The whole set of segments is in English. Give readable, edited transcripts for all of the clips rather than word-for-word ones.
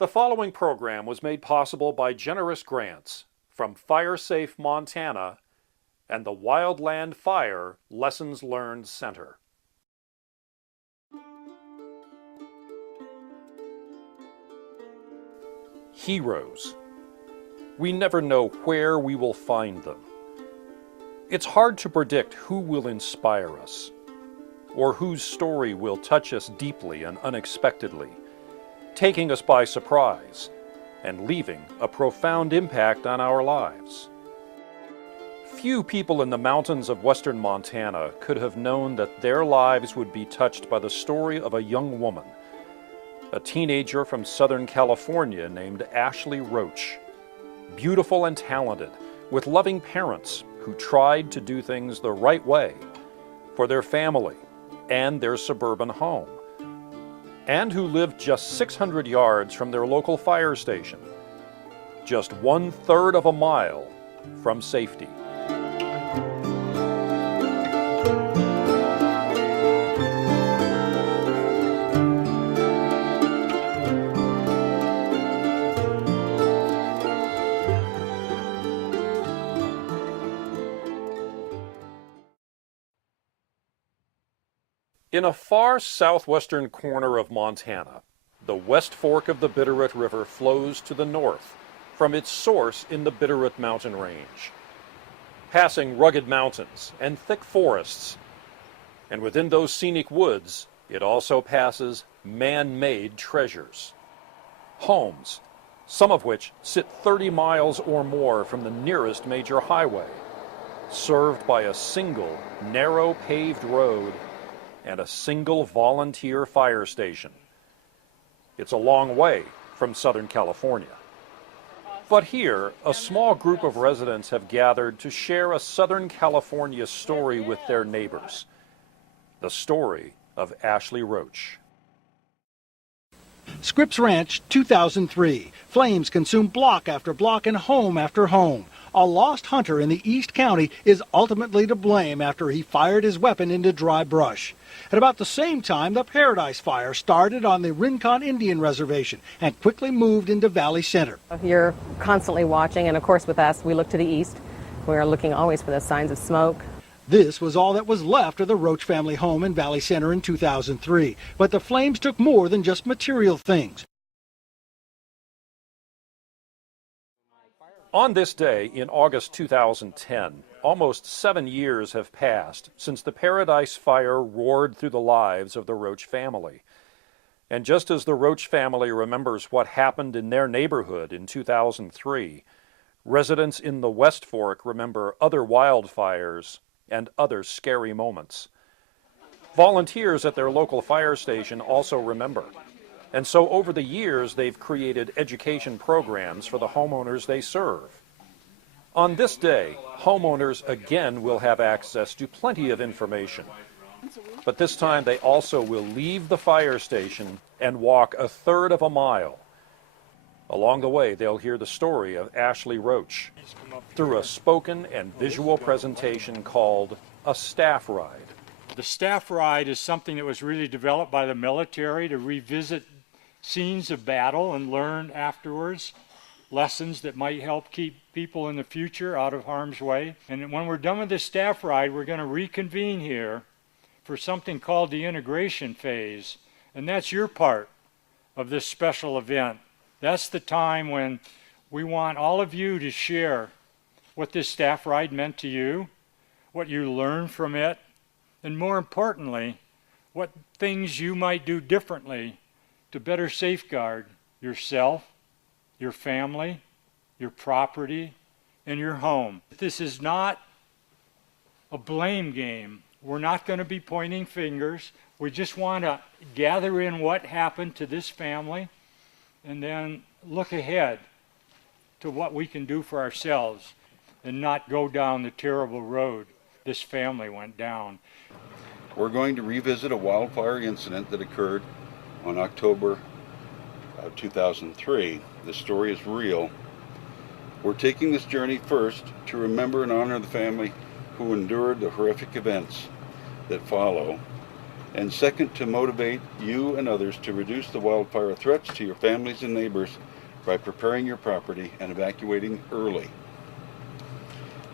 The following program was made possible by generous grants from FireSafe Montana and the Wildland Fire Lessons Learned Center. Heroes. We never know where we will find them. It's hard to predict who will inspire us, or whose story will touch us deeply and unexpectedly, taking us by surprise and leaving a profound impact on our lives. Few people in the mountains of western Montana could have known that their lives would be touched by the story of a young woman, a teenager from Southern California named Ashley Roach. Beautiful and talented, with loving parents who tried to do things the right way for their family and their suburban home, and who lived just 600 yards from their local fire station, just 1/3 of a mile from safety. In a far southwestern corner of Montana, the West Fork of the Bitterroot River flows to the north from its source in the Bitterroot Mountain Range, passing rugged mountains and thick forests. And within those scenic woods, it also passes man-made treasures. Homes, some of which sit 30 miles or more from the nearest major highway, served by a single narrow paved road and a single volunteer fire station. It's a long way from Southern California. But here, a small group of residents have gathered to share a Southern California story with their neighbors. The story of Ashley Roach. Scripps Ranch, 2003. Flames consume block after block and home after home. A lost hunter in the East County is ultimately to blame after he fired his weapon into dry brush. At about the same time, the Paradise Fire started on the Rincon Indian Reservation and quickly moved into Valley Center. You're constantly watching, and of course with us, we look to the east. We're looking always for the signs of smoke. This was all that was left of the Roach family home in Valley Center in 2003. But the flames took more than just material things. On this day in August 2010, almost 7 years have passed since the Paradise Fire roared through the lives of the Roach family. And just as the Roach family remembers what happened in their neighborhood in 2003, residents in the West Fork remember other wildfires and other scary moments. Volunteers at their local fire station also remember. And so over the years, they've created education programs for the homeowners they serve. On this day, homeowners again will have access to plenty of information. But this time they also will leave the fire station and walk 1/3 of a mile. Along the way, they'll hear the story of Ashley Roach through a spoken and visual presentation called a staff ride. The staff ride is something that was really developed by the military to revisit scenes of battle and learn afterwards lessons that might help keep people in the future out of harm's way. And when we're done with this staff ride, we're going to reconvene here for something called the integration phase. And that's your part of this special event. That's the time when we want all of you to share what this staff ride meant to you, what you learned from it, and more importantly, what things you might do differently to better safeguard yourself, your family, your property, and your home. This is not a blame game. We're not going to be pointing fingers. We just want to gather in what happened to this family and then look ahead to what we can do for ourselves and not go down the terrible road this family went down. We're going to revisit a wildfire incident that occurred on October 2003. The story is real. We're taking this journey first to remember and honor the family who endured the horrific events that follow, and second, to motivate you and others to reduce the wildfire threats to your families and neighbors by preparing your property and evacuating early.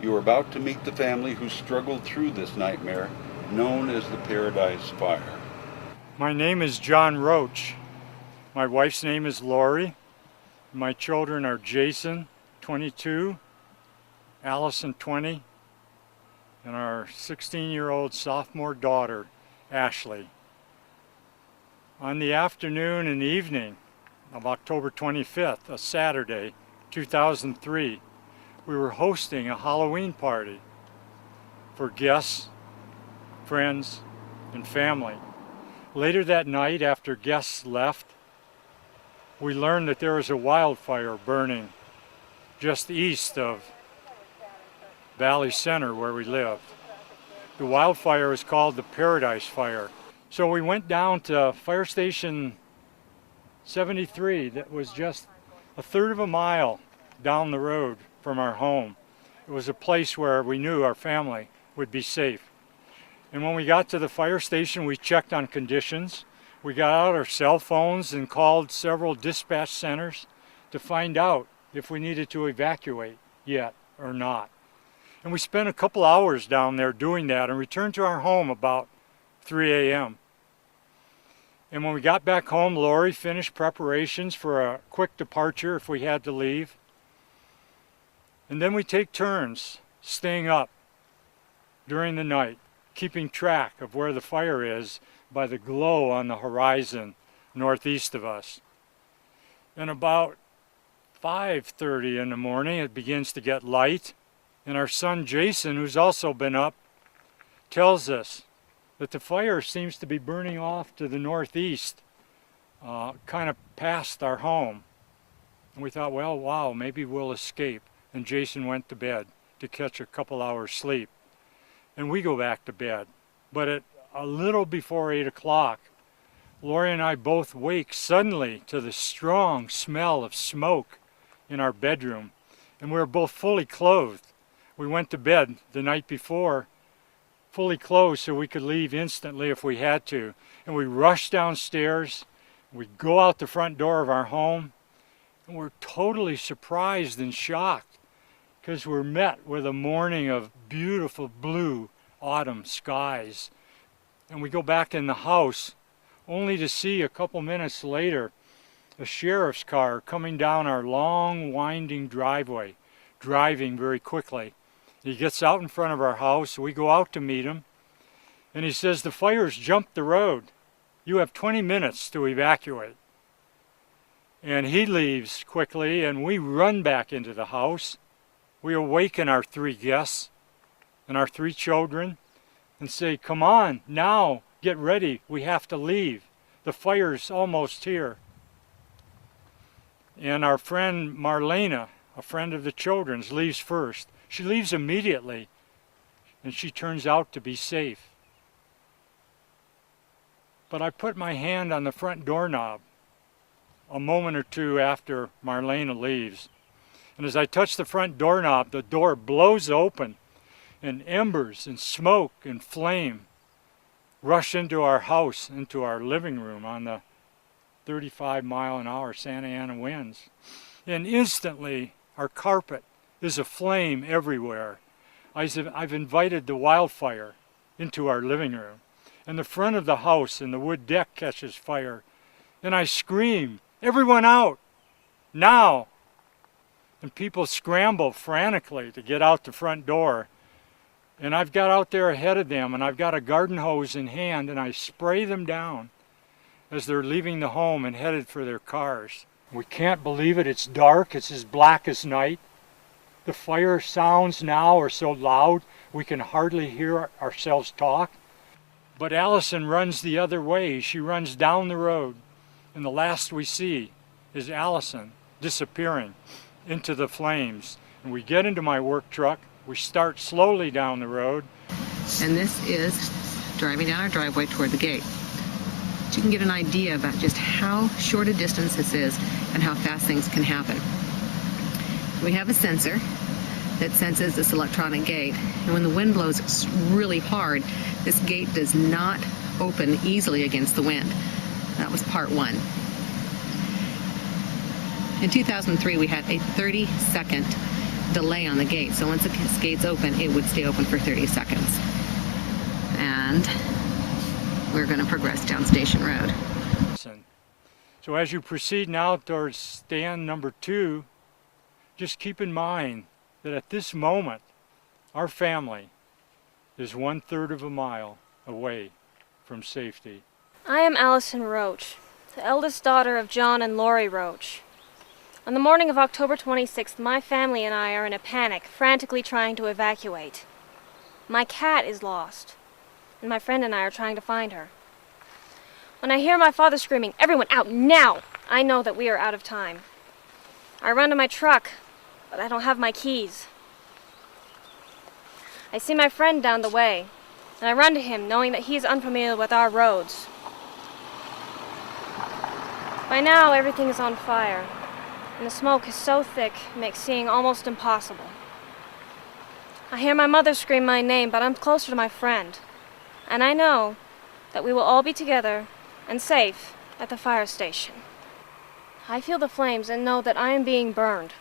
You are about to meet the family who struggled through this nightmare known as the Paradise Fire. My name is John Roach. My wife's name is Lori. My children are Jason, 22, Allison, 20, and our 16-year-old sophomore daughter, Ashley. On the afternoon and evening of October 25th, a Saturday, 2003, we were hosting a Halloween party for guests, friends, and family. Later that night, after guests left, we learned that there was a wildfire burning just east of Valley Center where we lived. The wildfire was called the Paradise Fire. So we went down to Fire Station 73 that was just a third of a mile down the road from our home. It was a place where we knew our family would be safe. And when we got to the fire station, we checked on conditions. We got out our cell phones and called several dispatch centers to find out if we needed to evacuate yet or not. And we spent a couple hours down there doing that and returned to our home about 3 a.m. And when we got back home, Lori finished preparations for a quick departure if we had to leave. And then we take turns staying up during the night, keeping track of where the fire is by the glow on the horizon northeast of us. And about 5:30 in the morning, it begins to get light, and our son Jason, who's also been up, tells us that the fire seems to be burning off to the northeast, kind of past our home. And we thought, well, wow, maybe we'll escape. And Jason went to bed to catch a couple hours sleep. And we go back to bed. But at a little before 8 o'clock, Lori and I both wake suddenly to the strong smell of smoke in our bedroom. And we were both fully clothed. We went to bed the night before fully clothed so we could leave instantly if we had to. And we rushed downstairs. We go out the front door of our home. And we're totally surprised and shocked because we're met with a morning of beautiful blue autumn skies. And we go back in the house only to see a couple minutes later a sheriff's car coming down our long winding driveway, driving very quickly. He gets out in front of our house. We go out to meet him, and he says, "The fire's jumped the road. You have 20 minutes to evacuate." And he leaves quickly, and we run back into the house. We awaken our 3 guests and our 3 children and say, "Come on, now, get ready. We have to leave. The fire's almost here." And our friend Marlena, a friend of the children's, leaves first. She leaves immediately, and she turns out to be safe. But I put my hand on the front doorknob a moment or two after Marlena leaves. And as I touch the front doorknob, the door blows open, and embers and smoke and flame rush into our house, into our living room on the 35-mile-an-hour Santa Ana winds. And instantly, our carpet is aflame everywhere. I've invited the wildfire into our living room. And the front of the house and the wood deck catches fire. And I scream, "Everyone out, now!" And people scramble frantically to get out the front door. And I've got out there ahead of them, and I've got a garden hose in hand, and I spray them down as they're leaving the home and headed for their cars. We can't believe it. It's dark. It's as black as night. The fire sounds now are so loud we can hardly hear ourselves talk. But Allison runs the other way. She runs down the road, and the last we see is Allison disappearing into the flames. And we get into my work truck. We start slowly down the road. And this is driving down our driveway toward the gate. So you can get an idea about just how short a distance this is and how fast things can happen. We have a sensor that senses this electronic gate, and when the wind blows really hard, this gate does not open easily against the wind. That was part one. In 2003, we had a 30-second delay on the gate. So once the gate's open, it would stay open for 30 seconds. And we're going to progress down Station Road. So as you proceed now towards stand number 2, just keep in mind that at this moment, our family is 1/3 of a mile away from safety. I am Allison Roach, the eldest daughter of John and Lori Roach. On the morning of October 26th, my family and I are in a panic, frantically trying to evacuate. My cat is lost, and my friend and I are trying to find her. When I hear my father screaming, "Everyone out now!" I know that we are out of time. I run to my truck, but I don't have my keys. I see my friend down the way, and I run to him, knowing that he is unfamiliar with our roads. By now, everything is on fire, and the smoke is so thick it makes seeing almost impossible. I hear my mother scream my name, but I'm closer to my friend, and I know that we will all be together and safe at the fire station. I feel the flames and know that I am being burned.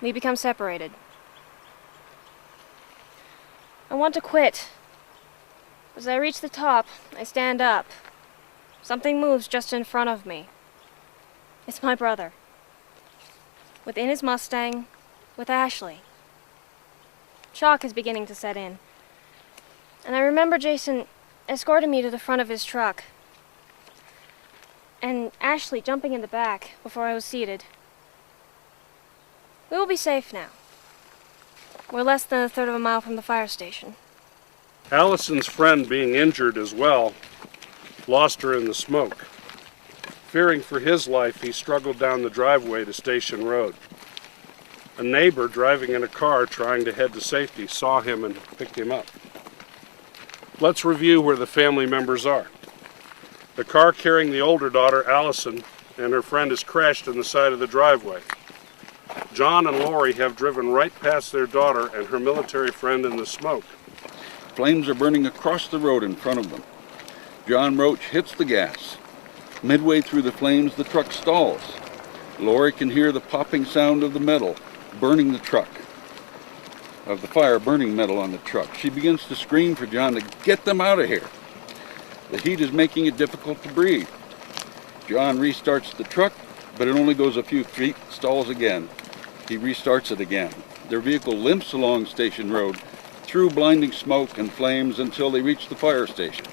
We become separated. I want to quit. As I reach the top, I stand up. Something moves just in front of me. It's my brother. Within his Mustang, with Ashley. Shock is beginning to set in. And I remember Jason escorted me to the front of his truck. And Ashley jumping in the back before I was seated. We will be safe now. We're less than 1/3 of a mile from the fire station. Allison's friend, being injured as well, lost her in the smoke. Fearing for his life, he struggled down the driveway to Station Road. A neighbor driving in a car trying to head to safety saw him and picked him up. Let's review where the family members are. The car carrying the older daughter, Allison, and her friend is crashed in the side of the driveway. John and Lori have driven right past their daughter and her military friend in the smoke. Flames are burning across the road in front of them. John Roach hits the gas. Midway through the flames, the truck stalls. Lori can hear the popping sound of the metal burning the truck, of the fire burning metal on the truck. She begins to scream for John to get them out of here. The heat is making it difficult to breathe. John restarts the truck, but it only goes a few feet, stalls again. He restarts it again. Their vehicle limps along Station Road through blinding smoke and flames until they reach the fire station.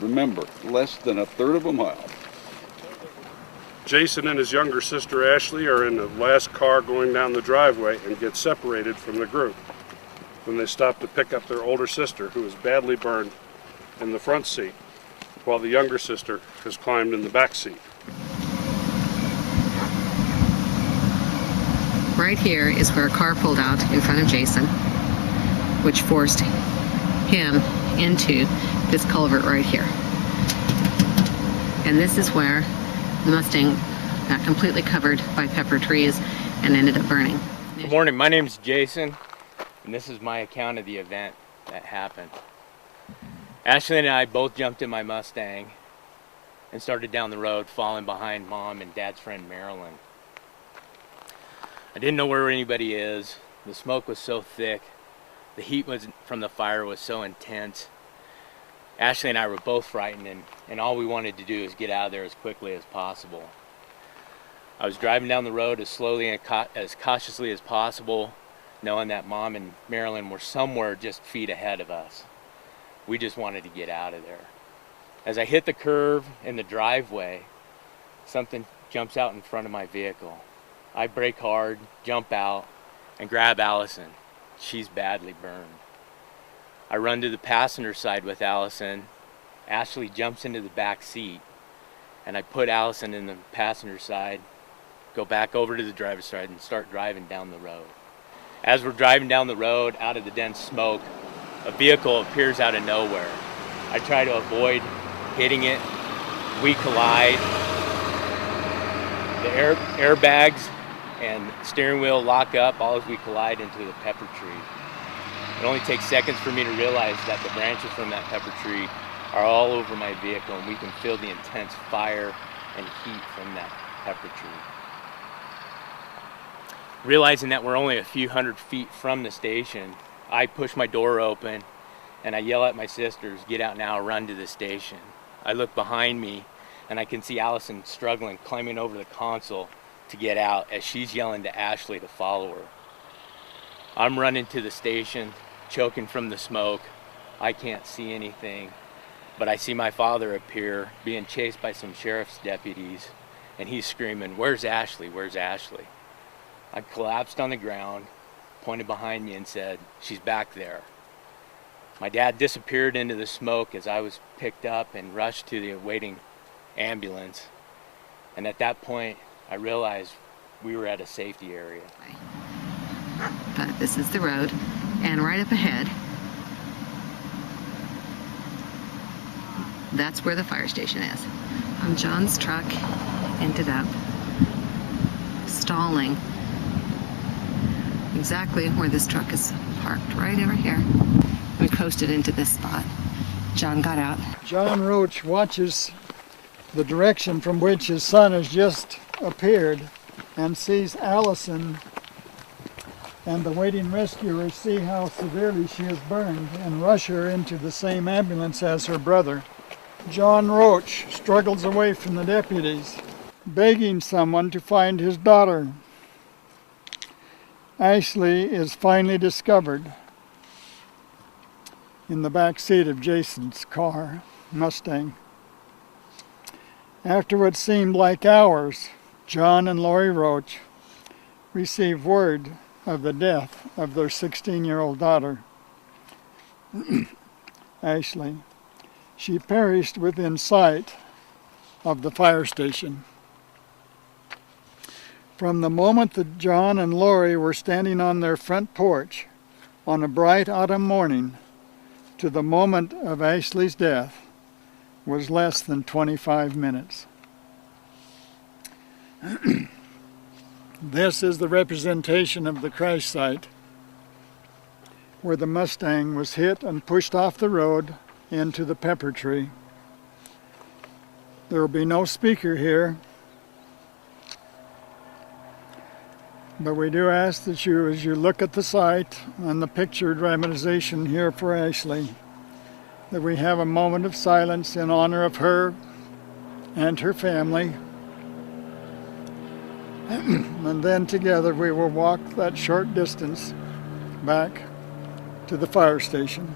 Remember, less than 1/3 of a mile. Jason and his younger sister Ashley are in the last car going down the driveway and get separated from the group when they stop to pick up their older sister, who is badly burned in the front seat, while the younger sister has climbed in the back seat. Right here is where a car pulled out in front of Jason, which forced him into this culvert right here. And this is where the Mustang got completely covered by pepper trees and ended up burning. Good morning, my name's Jason, and this is my account of the event that happened. Ashley and I both jumped in my Mustang and started down the road, following behind Mom and Dad's friend Marilyn. I didn't know where anybody is. The smoke was so thick. The heat from the fire was so intense. Ashley and I were both frightened, and all we wanted to do is get out of there as quickly as possible. I was driving down the road as slowly and as cautiously as possible, knowing that Mom and Marilyn were somewhere just feet ahead of us. We just wanted to get out of there. As I hit the curve in the driveway, something jumps out in front of my vehicle. I brake hard, jump out, and grab Allison. She's badly burned. I run to the passenger side with Allison. Ashley jumps into the back seat, and I put Allison in the passenger side, go back over to the driver's side, and start driving down the road. As we're driving down the road out of the dense smoke, a vehicle appears out of nowhere. I try to avoid hitting it. We collide. The airbags and steering wheel lock up all as we collide into the pepper tree. It only takes seconds for me to realize that the branches from that pepper tree are all over my vehicle, and we can feel the intense fire and heat from that pepper tree. Realizing that we're only a few hundred feet from the station, I push my door open and I yell at my sisters, "Get out now, run to the station." I look behind me and I can see Allison struggling, climbing over the console to get out as she's yelling to Ashley to follow her. I'm running to the station, choking from the smoke. I can't see anything, but I see my father appear being chased by some sheriff's deputies, and he's screaming, "Where's Ashley? Where's Ashley?" I collapsed on the ground, pointed behind me and said, "She's back there." My dad disappeared into the smoke as I was picked up and rushed to the awaiting ambulance. And at that point, I realized we were at a safety area. But this is the road, and right up ahead, that's where the fire station is. John's truck ended up stalling exactly where this truck is parked, right over here. We coasted into this spot. John got out. John Roach watches the direction from which his son has just appeared and sees Allison and the waiting rescuers see how severely she is burned and rush her into the same ambulance as her brother. John Roach struggles away from the deputies, begging someone to find his daughter. Ashley is finally discovered in the back seat of Jason's car, Mustang. After what seemed like hours, John and Lori Roach received word of the death of their 16-year-old daughter, Ashley. She perished within sight of the fire station. From the moment that John and Lori were standing on their front porch on a bright autumn morning to the moment of Ashley's death was less than 25 minutes. This is the representation of the crash site where the Mustang was hit and pushed off the road into the pepper tree. There will be no speaker here, but we do ask that you, as you look at the site and the picture dramatization here for Ashley, that we have a moment of silence in honor of her and her family. And then together we will walk that short distance back to the fire station.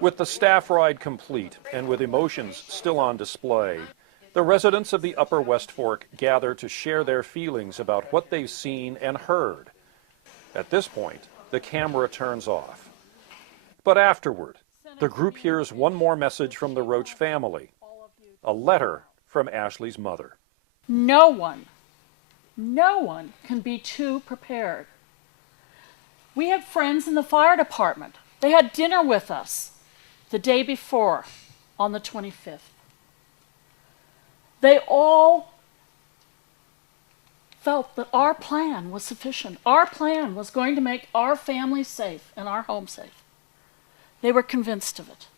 With the staff ride complete and with emotions still on display, the residents of the Upper West Fork gather to share their feelings about what they've seen and heard. At this point, the camera turns off. But afterward, the group hears one more message from the Roach family, a letter from Ashley's mother. No one can be too prepared. We had friends in the fire department. They had dinner with us the day before, on the 25th. They all felt that our plan was sufficient. Our plan was going to make our family safe and our home safe. They were convinced of it.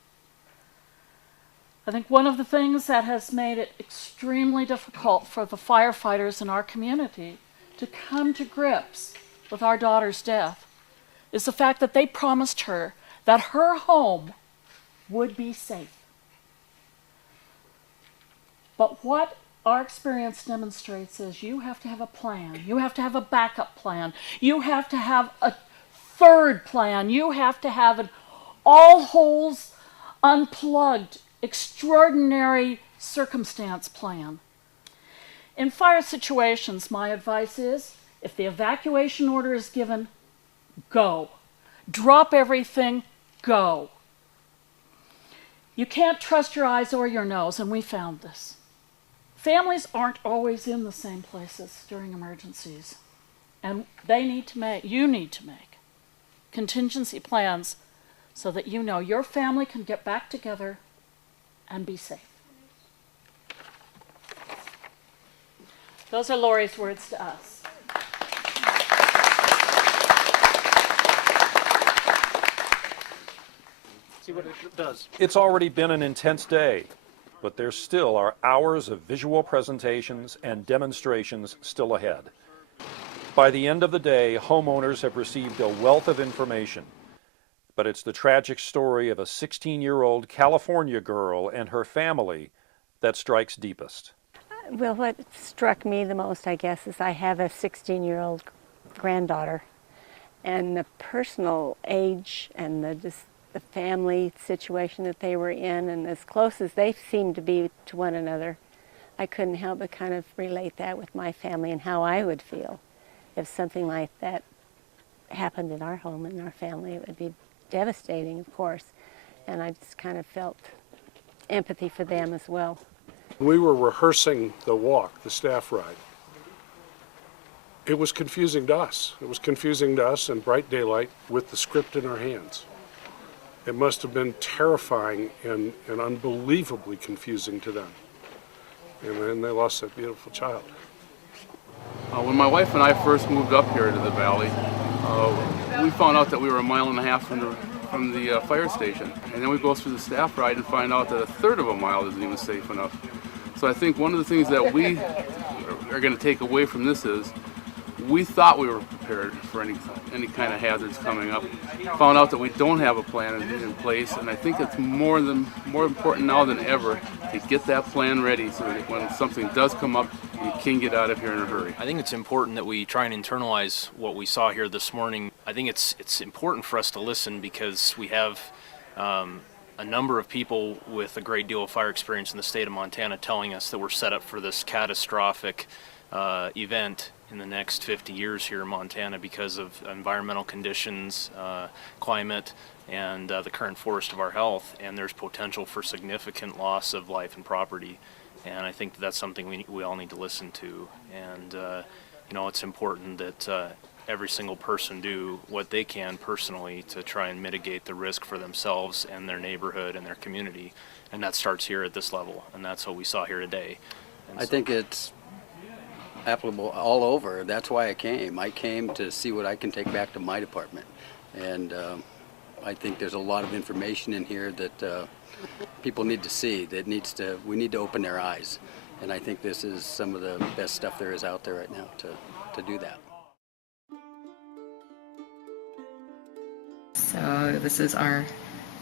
I think one of the things that has made it extremely difficult for the firefighters in our community to come to grips with our daughter's death is the fact that they promised her that her home would be safe. But what our experience demonstrates is you have to have a plan. You have to have a backup plan. You have to have a third plan. You have to have an all holes unplugged, extraordinary circumstance plan. In fire situations, my advice is, if the evacuation order is given, go. Drop everything, go. You can't trust your eyes or your nose, and we found this. Families aren't always in the same places during emergencies, and you need to make contingency plans so that you know your family can get back together and be safe. Those are Lori's words to us. See, what it does. It's already been an intense day, but there still are hours of visual presentations and demonstrations still ahead. By the end of the day, homeowners have received a wealth of information, but it's the tragic story of a 16-year-old California girl and her family that strikes deepest. Well, what struck me the most, I guess, is I have a 16-year-old granddaughter, and the personal age and the family situation that they were in, and as close as they seemed to be to one another, I couldn't help but kind of relate that with my family and how I would feel if something like that happened in our home and our family. It would be devastating, of course, and I just kind of felt empathy for them as well. We were rehearsing the walk, the staff ride. It was confusing to us. It was confusing to us in bright daylight with the script in our hands. It must have been terrifying and unbelievably confusing to them. And then they lost that beautiful child. When my wife and I first moved up here to the valley, we found out that we were 1.5 miles from the fire station. And then we go through the staff ride and find out that 1/3 of a mile isn't even safe enough. So I think one of the things that we are going to take away from this is we thought we were prepared for any kind of hazards coming up. Found out that we don't have a plan in place, and I think it's more important now than ever to get that plan ready so that when something does come up, you can get out of here in a hurry. I think it's important that we try and internalize what we saw here this morning. I think it's important for us to listen because we have a number of people with a great deal of fire experience in the state of Montana telling us that we're set up for this catastrophic event in the next 50 years here in Montana because of environmental conditions, climate, and the current forest of our health, and there's potential for significant loss of life and property. And I think that's something we all need to listen to. And it's important that every single person do what they can personally to try and mitigate the risk for themselves and their neighborhood and their community. And that starts here at this level, and that's what we saw here today. I think it's applicable all over. That's why I came. I came to see what I can take back to my department. And I think there's a lot of information in here that people need to see. We need to open their eyes. And I think this is some of the best stuff there is out there right now to do that. So this is our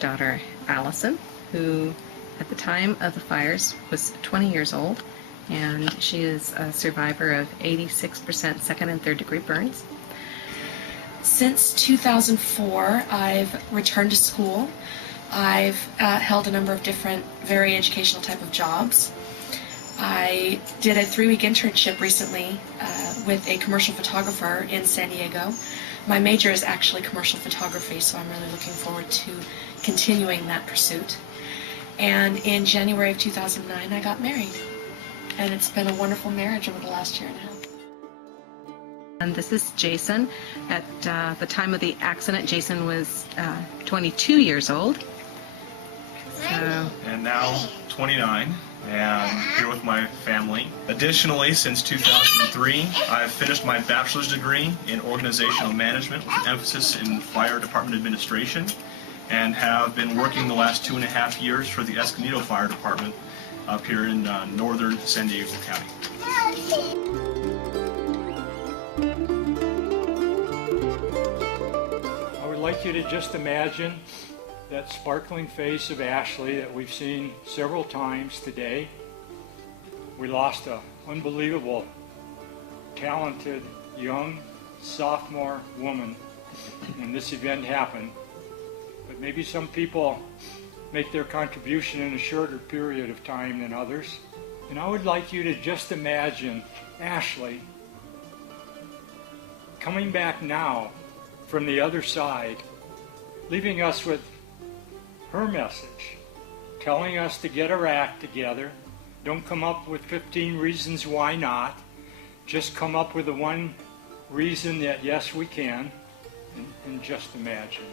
daughter Allison, who at the time of the fires was 20 years old, and she is a survivor of 86% second and third degree burns. Since 2004, I've returned to school. I've held a number of different, very educational type of jobs. I did a 3-week internship recently with a commercial photographer in San Diego. My major is actually commercial photography, so I'm really looking forward to continuing that pursuit. And in January of 2009, I got married. And it's been a wonderful marriage over the last year and a half. And this is Jason. At the time of the accident, Jason was 22 years old. And now 29, and here with my family. Additionally, since 2003, I've finished my bachelor's degree in organizational management with an emphasis in fire department administration, and have been working the last 2.5 years for the Escondido Fire Department up here in northern San Diego County. I would like you to just imagine that sparkling face of Ashley that we've seen several times today. We lost an unbelievable, talented, young, sophomore woman when this event happened. But maybe some people make their contribution in a shorter period of time than others. And I would like you to just imagine Ashley coming back now from the other side, leaving us with her message, telling us to get our act together. Don't come up with 15 reasons why not. Just come up with the one reason that yes, we can, and just imagine.